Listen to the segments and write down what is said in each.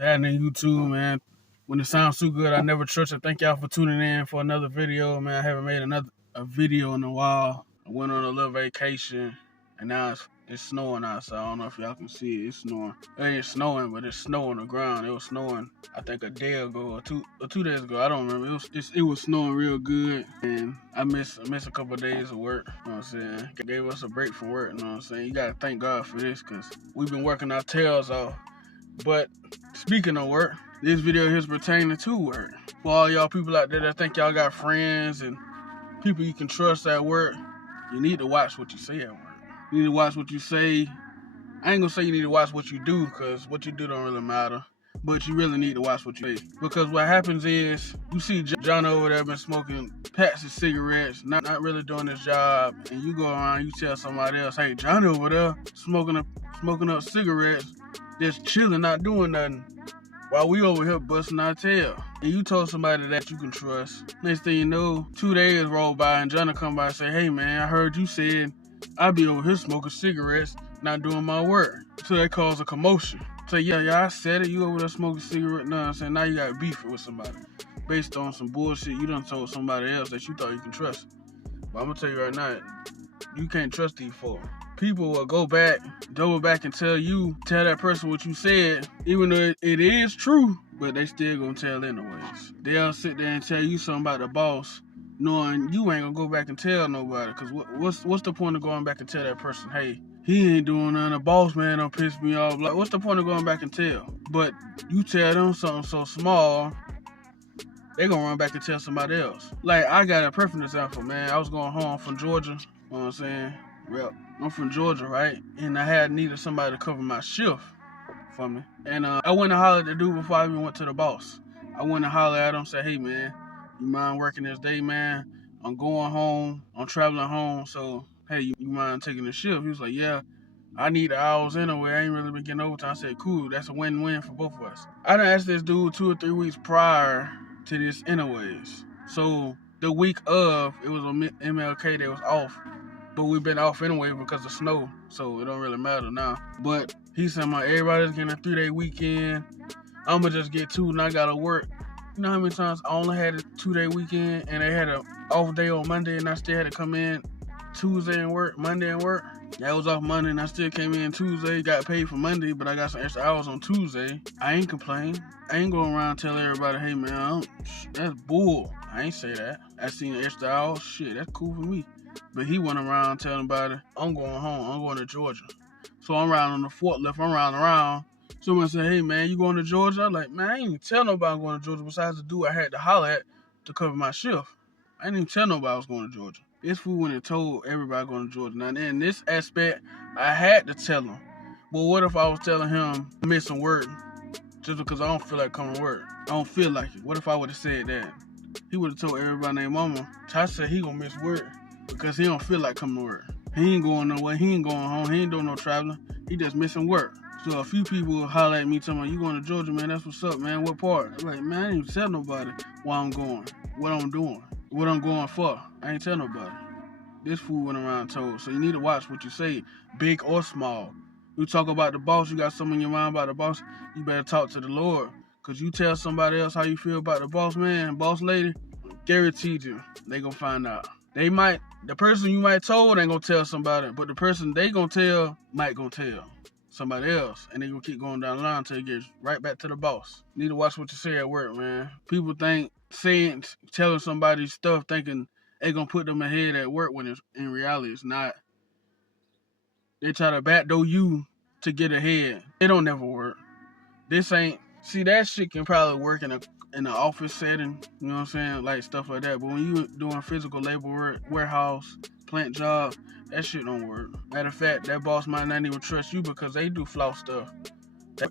Happening YouTube, man. When it sounds too good, I never trust it. Thank y'all for tuning in for another video, man. I haven't made a video in a while. I went on a little vacation, and now it's snowing outside. I don't know if y'all can see it. It's snowing. It ain't snowing, but it's snow on the ground. It was snowing, I think, a day ago or 2 days ago. I don't remember. It was snowing real good, and I missed a couple of days of work. You know what I'm saying? Gave us a break from work. You know what I'm saying? You gotta thank God for this, cause we've been working our tails off. But speaking of work, this video here is pertaining to work. For all y'all people out there that think y'all got friends and people you can trust at work, you need to watch what you say at work. You need to watch what you say. I ain't gonna say you need to watch what you do, because what you do don't really matter. But you really need to watch what you say. Because what happens is, you see John over there been smoking packs of cigarettes, not really doing his job, and you go around, you tell somebody else, hey, Johnny over there smoking up cigarettes, just chilling, not doing nothing, while we over here busting our tail. And you told somebody that you can trust. Next thing you know, 2 days roll by and Johnny come by and say, hey man, I heard you said I be over here smoking cigarettes, not doing my work. So that caused a commotion. So yeah, I said it, you over there smoking cigarette, no, I'm saying, now you got beef with somebody. Based on some bullshit you done told somebody else that you thought you can trust. But I'm gonna tell you right now, you can't trust these folks. People will go back, double back, and tell that person what you said, even though it is true, but they still gonna tell anyways. They'll sit there and tell you something about the boss, knowing you ain't gonna go back and tell nobody. Cause what's the point of going back and tell that person, hey, he ain't doing nothing, the boss man done pissed me off. Like, what's the point of going back and tell? But you tell them something so small, they gonna run back and tell somebody else. Like, I got a perfect example, man. I was going home from Georgia, you know what I'm saying? Well, I'm from Georgia, right? And I had needed somebody to cover my shift for me. And I went and hollered at the dude before I even went to the boss. I went and hollered at him, said, hey man, you mind working this day, man? I'm going home, I'm traveling home, so hey, you mind taking the shift? He was like, yeah, I need the hours anyway. I ain't really been getting overtime. I said, cool, that's a win-win for both of us. I done asked this dude 2 or 3 weeks prior to this anyways. So the week of, it was on MLK, they was off. But we've been off anyway because of snow, so it don't really matter now. But he said, everybody's getting a 3-day weekend. I'ma just get 2 and I gotta work. You know how many times I only had a 2-day weekend and they had an off day on Monday and I still had to come in Tuesday and work, Monday and work? Yeah, I was off Monday and I still came in Tuesday, got paid for Monday, but I got some extra hours on Tuesday. I ain't complain. I ain't going around telling everybody, hey man, that's bull. I ain't say that. I seen the extra hours, shit, that's cool for me. But he went around telling everybody, I'm going home, I'm going to Georgia. So I'm riding on the forklift, I'm riding around. Someone said, hey man, you going to Georgia? I'm like, man, I ain't even tell nobody I'm going to Georgia besides the dude I had to holler at to cover my shift. I didn't even tell nobody I was going to Georgia. This fool went and told everybody going to Georgia. Now in this aspect, I had to tell him. But what if I was telling him missing work just because I don't feel like coming to work? I don't feel like it. What if I would have said that? He would have told everybody named Mama. Ty said he gonna miss work because he don't feel like coming to work. He ain't going nowhere. He ain't going home. He ain't doing no traveling. He just missing work. So a few people holler at me telling me, you going to Georgia, man? That's what's up, man. What part? I'm like, man, I ain't even tell nobody why I'm going, what I'm doing, what I'm going for. I ain't tell nobody. This fool went around and told. So you need to watch what you say, big or small. You talk about the boss, you got something in your mind about the boss, you better talk to the Lord. Because you tell somebody else how you feel about the boss man, boss lady, guaranteed you, they gonna find out. The person you might told ain't gonna tell somebody, but the person they gonna tell might gonna tell somebody else, and they gonna keep going down the line until it gets right back to the boss. You need to watch what you say at work, man. People think telling somebody stuff thinking they gonna put them ahead at work when in reality it's not. They try to backdoor you to get ahead. It don't never work. That shit can probably work in an office setting, you know what I'm saying, like stuff like that. But when you doing physical labor work, warehouse, plant job, that shit don't work. Matter of fact, that boss might not even trust you because they do flaw stuff.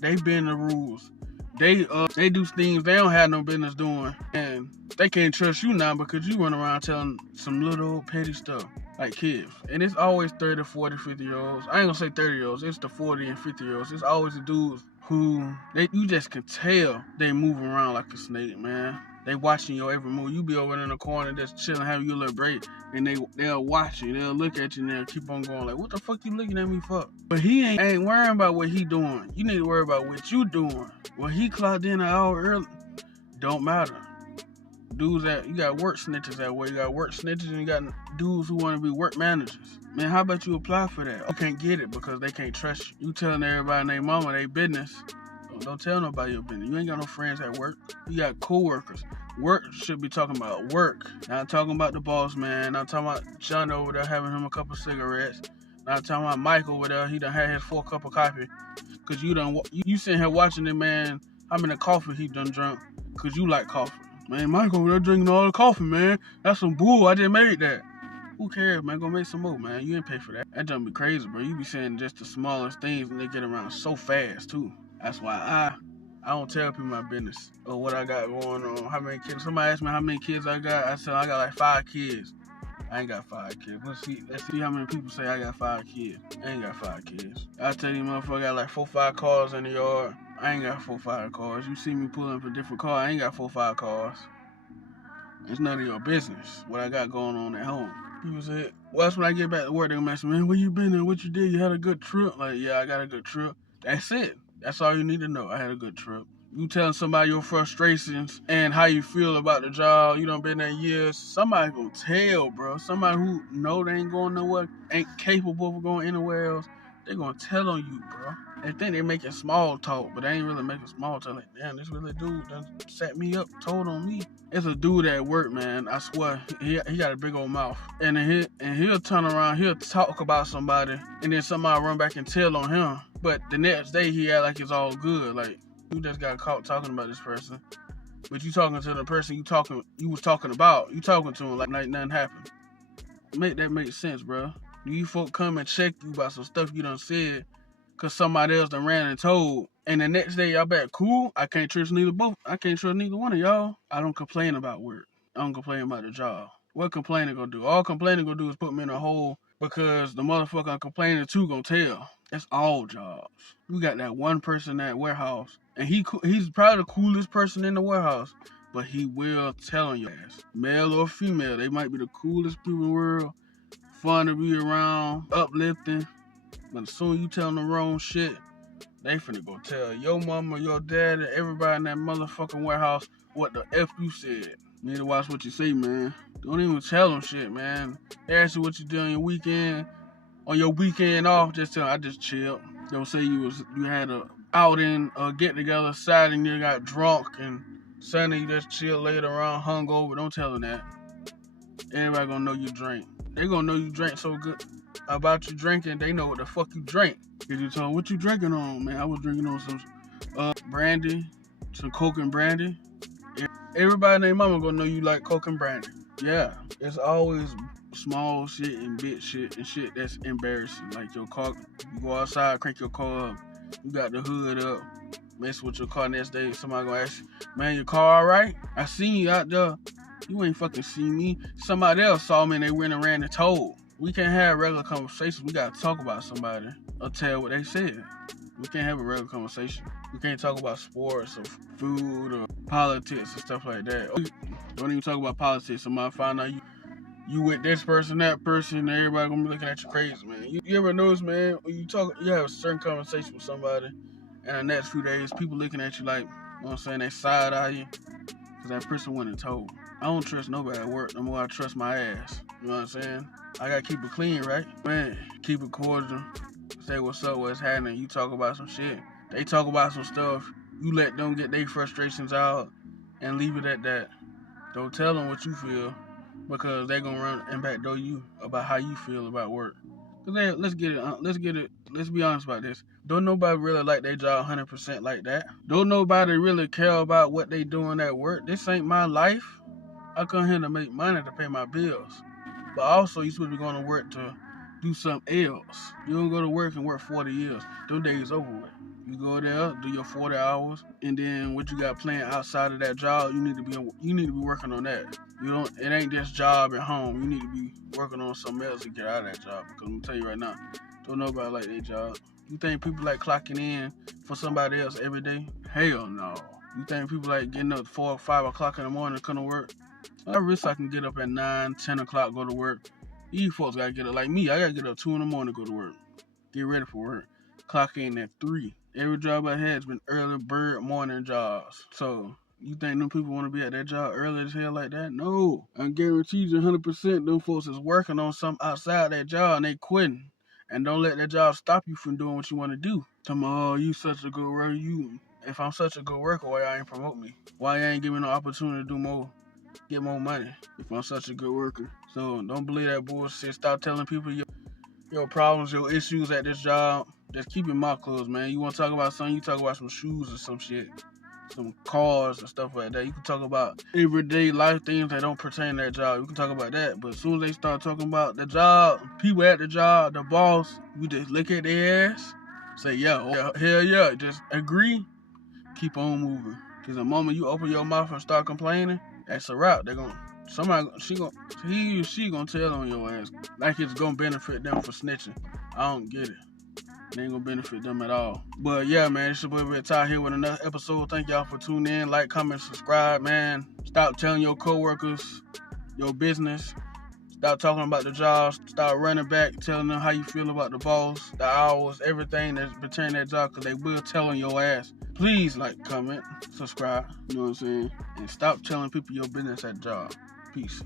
They bend the rules. They do things they don't have no business doing, and they can't trust you now because you run around telling some little petty stuff like kids. And it's always 30, 40, 50-year-olds. I ain't gonna say 30-year-olds. It's the 40 and 50-year-olds. It's always the dudes who you just can tell they move around like a snake, man. They watching your every move. You be over in the corner just chilling, having your little break, and they'll watch you. They'll look at you and they'll keep on going like, what the fuck you looking at me for? But he ain't worrying about what he doing. You need to worry about what you doing. When he clocked in an hour early, don't matter. Dudes that you got work snitches that way. You got work snitches and you got dudes who want to be work managers. Man, how about you apply for that? You can't get it because they can't trust you. You telling everybody and their mama their business. Don't tell nobody your business. You ain't got no friends at work. You got co-workers. Work should be talking about work. Not talking about the boss man. Not talking about John over there having him a couple cigarettes. Not talking about Mike over there. He done had his 4 cup of coffee. Cause you sitting here watching the man how many coffee he done drunk. Cause you like coffee. Man, Mike over there drinking all the coffee, man. That's some bull. I just made that. Who cares, man? Go make some more, man. You ain't pay for that. That don't be crazy, bro. You be saying just the smallest things and they get around so fast, too. That's why I don't tell people my business or what I got going on. How many kids? Somebody asked me how many kids I got. I said I got like 5 kids. I ain't got 5 kids. Let's see how many people say I got 5 kids. I ain't got 5 kids. I tell you, motherfucker, I got like 4 or 5 cars in the yard. I ain't got 4 or 5 cars. You see me pulling for different cars. I ain't got 4 or 5 cars. It's none of your business what I got going on at home. People say, well, that's when I get back to work. They gonna ask me, man, where you been and what you did? You had a good trip? Like, yeah, I got a good trip. That's it. That's all you need to know. I had a good trip. You telling somebody your frustrations and how you feel about the job, you done been there years, somebody gonna tell, bro. Somebody who know they ain't going nowhere, ain't capable of going anywhere else, they gonna tell on you, bro. They think they making small talk, but they ain't really making small talk. Like, damn, this really dude done set me up, told on me. It's a dude at work, man. I swear, he got a big old mouth. And he'll turn around, he'll talk about somebody, and then somebody run back and tell on him. But the next day, he act like it's all good. Like, you just got caught talking about this person. But you talking to the person you was talking about. You talking to him like nothing happened. Make that make sense, bro. Do you folk come and check you about some stuff you done said because somebody else done ran and told, and the next day y'all back cool? I can't trust neither one of y'all. I don't complain about work. I don't complain about the job. What complaining gonna do? All complaining gonna do is put me in a hole because the motherfucker I'm complaining to gonna tell. That's all jobs. We got that one person at warehouse, and he's probably the coolest person in the warehouse, but he will tell on your ass. Male or female, they might be the coolest people in the world, fun to be around, uplifting, but as soon as you tell them the wrong shit, they finna go tell your mama, your dad, and everybody in that motherfucking warehouse what the F you said. You need to watch what you say, man. Don't even tell them shit, man. They ask you what you do on your weekend. On your weekend off, just tell them, I just chilled. Don't say you had a outing or get together Saturday and you got drunk and Sunday you just chill later on hungover. Don't tell them that. Everybody gonna know you drink. They gonna know you drink so good about you drinking. They know what the fuck you drink. Cause you tell them, what you drinking on, man? I was drinking on some brandy, some Coke and brandy. Everybody and their mama gonna know you like Coke and brandy. Yeah, it's always small shit and big shit and shit that's embarrassing. Like your car, you go outside, crank your car up, you got the hood up, mess with your car next day, somebody gonna ask you, man, your car alright? I seen you out there. You ain't fucking seen me. Somebody else saw me and they went and ran and told. We can't have regular conversations. We gotta talk about somebody or tell what they said. We can't have a regular conversation. We can't talk about sports or food or politics and stuff like that. Don't even talk about politics. Somebody find out you with this person, that person, everybody gonna be looking at you crazy, man. You ever notice, man, when you have a certain conversation with somebody, and the next few days, people looking at you like, you know what I'm saying, they side eye you, because that person went and told. I don't trust nobody at work no more. I trust my ass. You know what I'm saying? I gotta keep it clean, right? Man, keep it cordial. Say what's up, what's happening. You talk about some shit. They talk about some stuff. You let them get their frustrations out and leave it at that. Don't tell them what you feel, because they gonna run and backdoor you about how you feel about work. Cause let's be honest about this. Don't nobody really like their job 100% like that. Don't nobody really care about what they doing at work. This ain't my life. I come here to make money to pay my bills. But also, you supposed to be going to work to do something else. You don't go to work and work 40 years. Those days over with. You go there, do your 40 hours, and then what you got planned outside of that job, you need to be working on that. It ain't just job at home. You need to be working on something else to get out of that job. Because I'm gonna tell you right now, don't nobody like their job. You think people like clocking in for somebody else every day? Hell no. You think people like getting up 4 or 5 o'clock in the morning to come to work? I wish I can get up at 9, 10 o'clock, go to work. These folks gotta get up like me. I gotta get up 2 in the morning to go to work. Get ready for work. Clock in at 3. Every job I had has been early bird morning jobs. So you think them people want to be at their job early as hell like that? No. I guarantee you 100% them folks is working on something outside that job and they quitting. And don't let that job stop you from doing what you want to do. Tell me, oh, you such a good worker. If I'm such a good worker, why y'all ain't promote me? Why y'all ain't give me no opportunity to do more? Get more money if I'm such a good worker. So don't believe that bullshit. Stop telling people your problems, your issues at this job. Just keep your mouth closed, man. You want to talk about something, you talk about some shoes or some shit. Some cars and stuff like that. You can talk about everyday life things that don't pertain to that job. You can talk about that. But as soon as they start talking about the job, people at the job, the boss, you just look at their ass, say, yeah, hell yeah, just agree, keep on moving. Because the moment you open your mouth and start complaining, that's a wrap. She gonna tell on your ass. Like it's gonna benefit them for snitching. I don't get it. It ain't gonna benefit them at all. But yeah, man, it's your boy Red Tie here with another episode. Thank y'all for tuning in. Like, comment, subscribe, man. Stop telling your coworkers your business. Stop talking about the jobs. Stop running back, telling them how you feel about the boss, the hours, everything that's pertaining to that job, because they will tell on your ass. Please like, comment, subscribe, you know what I'm saying? And stop telling people your business at the job. Peace.